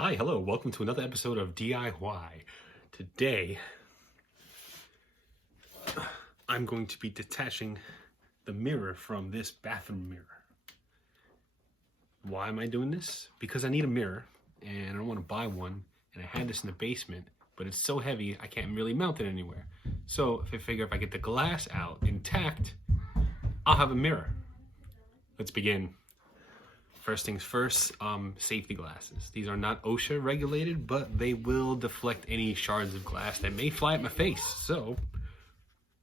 Hi, hello, welcome to another episode of DIY. Today, I'm going to be detaching the mirror from this bathroom mirror. Why am I doing this? Because I need a mirror, and I don't want to buy one, and I had this in the basement, but it's so heavy, I can't really mount it anywhere. So, I figure if I get the glass out intact, I'll have a mirror. Let's begin. First things first, safety glasses. These are not OSHA regulated, but they will deflect any shards of glass that may fly at my face. So,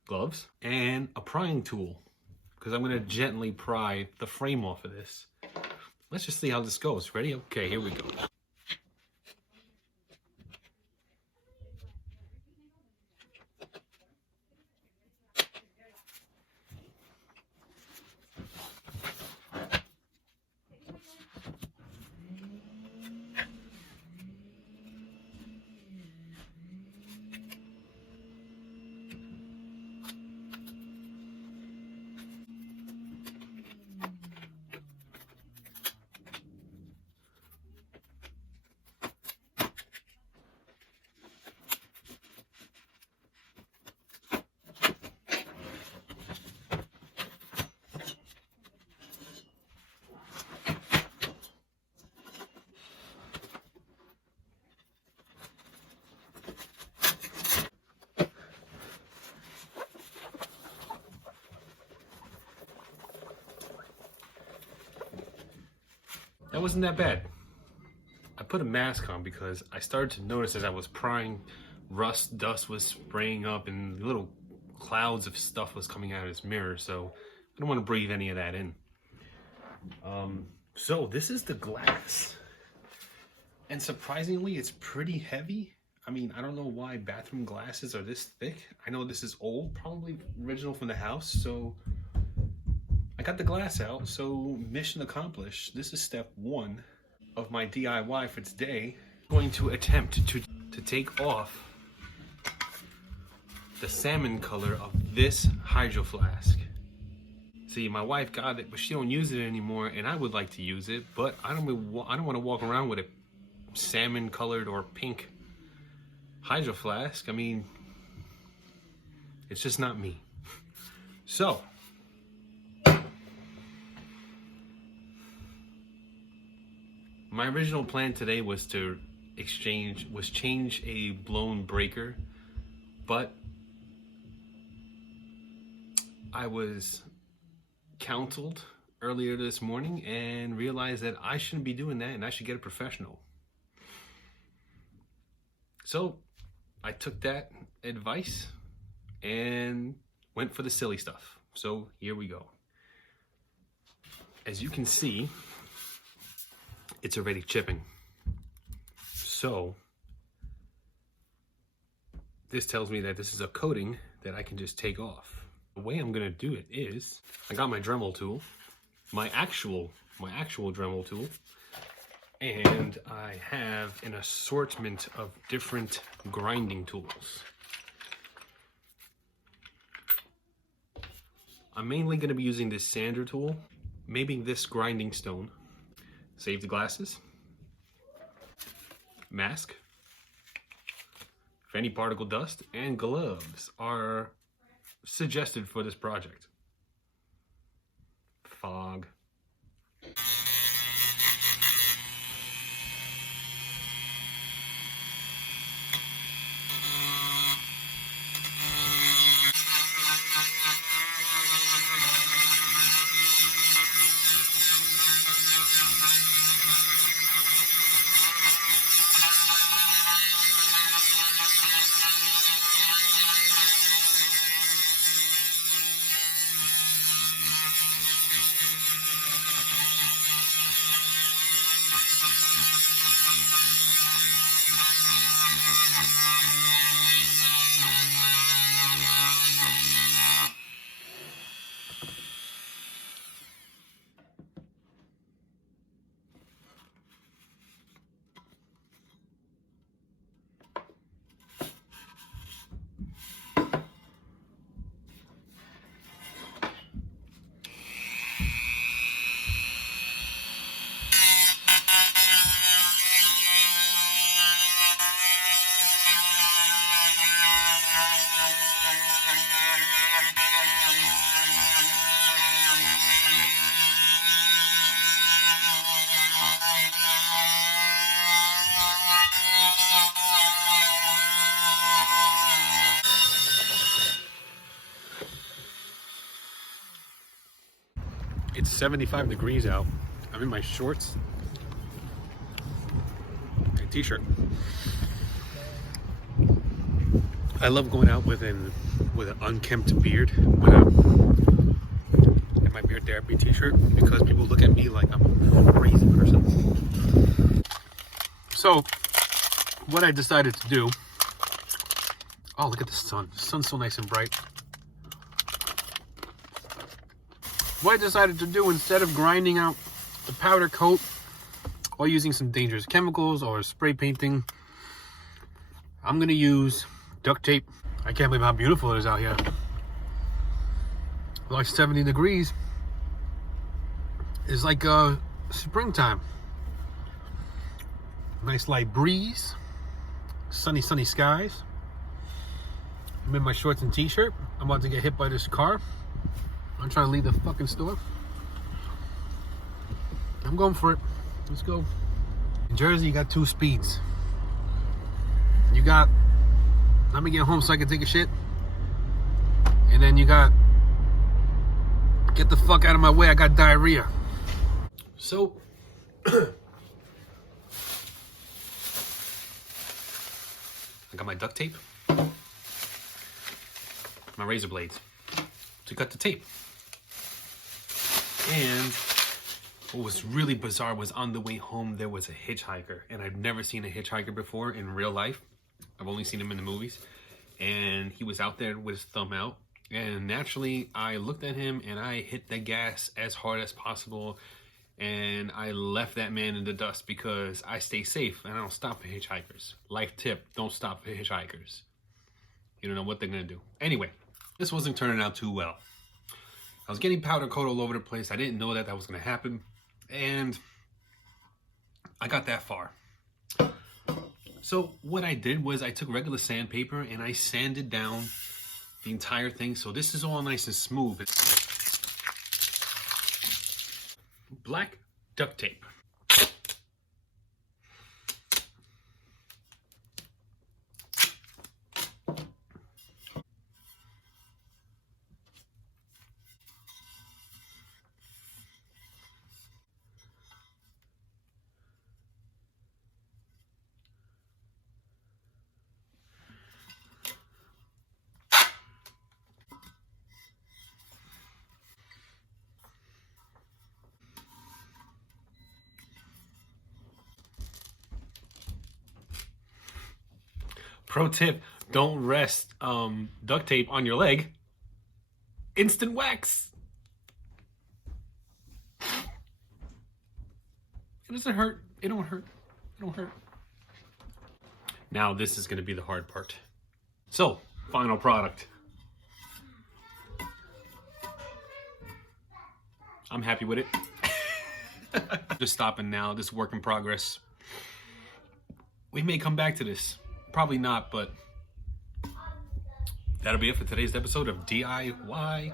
gloves and a prying tool, because I'm gonna gently pry the frame off of this. Let's just see how this goes. Ready? Okay, here we go. That wasn't that bad. I put a mask on because I started to notice as I was prying, dust was spraying up and little clouds of stuff was coming out of this mirror, so I don't want to breathe any of that in. So this is the glass. And surprisingly, it's pretty heavy. I mean, I don't know why bathroom glasses are this thick. I know this is old, probably original from the house, so I got the glass out, so mission accomplished. This is step one of my DIY for today. I'm going to attempt to take off the salmon color of this Hydro Flask. See, my wife got it, but she don't use it anymore, and I would like to use it, but I don't want to walk around with a salmon colored or pink Hydro Flask. I mean, it's just not me. So, my original plan today was to change a blown breaker, but I was counseled earlier this morning and realized that I shouldn't be doing that and I should get a professional. So I took that advice and went for the silly stuff. So here we go. As you can see, it's already chipping. So this tells me that this is a coating that I can just take off. The way I'm gonna do it is, I got my Dremel tool, my actual Dremel tool, and I have an assortment of different grinding tools. I'm mainly gonna be using this sander tool, maybe this grinding stone. Save the glasses, mask, for any particle dust, and gloves are suggested for this project. Fog. 75 degrees out. I'm in my shorts and t-shirt. I love going out with an unkempt beard, and my beard therapy t-shirt, because people look at me like I'm a crazy person. So what I decided to do, oh, look at the sun. The sun's so nice and bright. What I decided to do, instead of grinding out the powder coat or using some dangerous chemicals or spray painting, I'm gonna use duct tape. I can't believe how beautiful it is out here. Like 70 degrees. It's like springtime. Nice light breeze. Sunny skies. I'm in my shorts and t-shirt. I'm about to get hit by this car. I'm trying to leave the fucking store. I'm going for it. Let's go. In Jersey, you got 2 speeds. You got, let me get home so I can take a shit. And then you got, get the fuck out of my way, I got diarrhea. So, I got my duct tape, my razor blades to cut the tape. And what was really bizarre was, on the way home there was a hitchhiker, and I've never seen a hitchhiker before in real life. I've only seen him in the movies, and he was out there with his thumb out, and naturally I looked at him and I hit the gas as hard as possible, and I left that man in the dust because I stay safe and I don't stop for hitchhikers. Life tip, don't stop for hitchhikers. You don't know what they're gonna do. Anyway, this wasn't turning out too well. I was getting powder coat all over the place. I didn't know that was gonna happen, and I got that far. So what I did was I took regular sandpaper and I sanded down the entire thing, so this is all nice and smooth. Black duct tape. Pro tip, don't rest duct tape on your leg. Instant wax. It doesn't hurt. It don't hurt. It don't hurt. Now this is going to be the hard part. So, final product. I'm happy with it. Just stopping now. This work in progress. We may come back to this. Probably not, but that'll be it for today's episode of DIY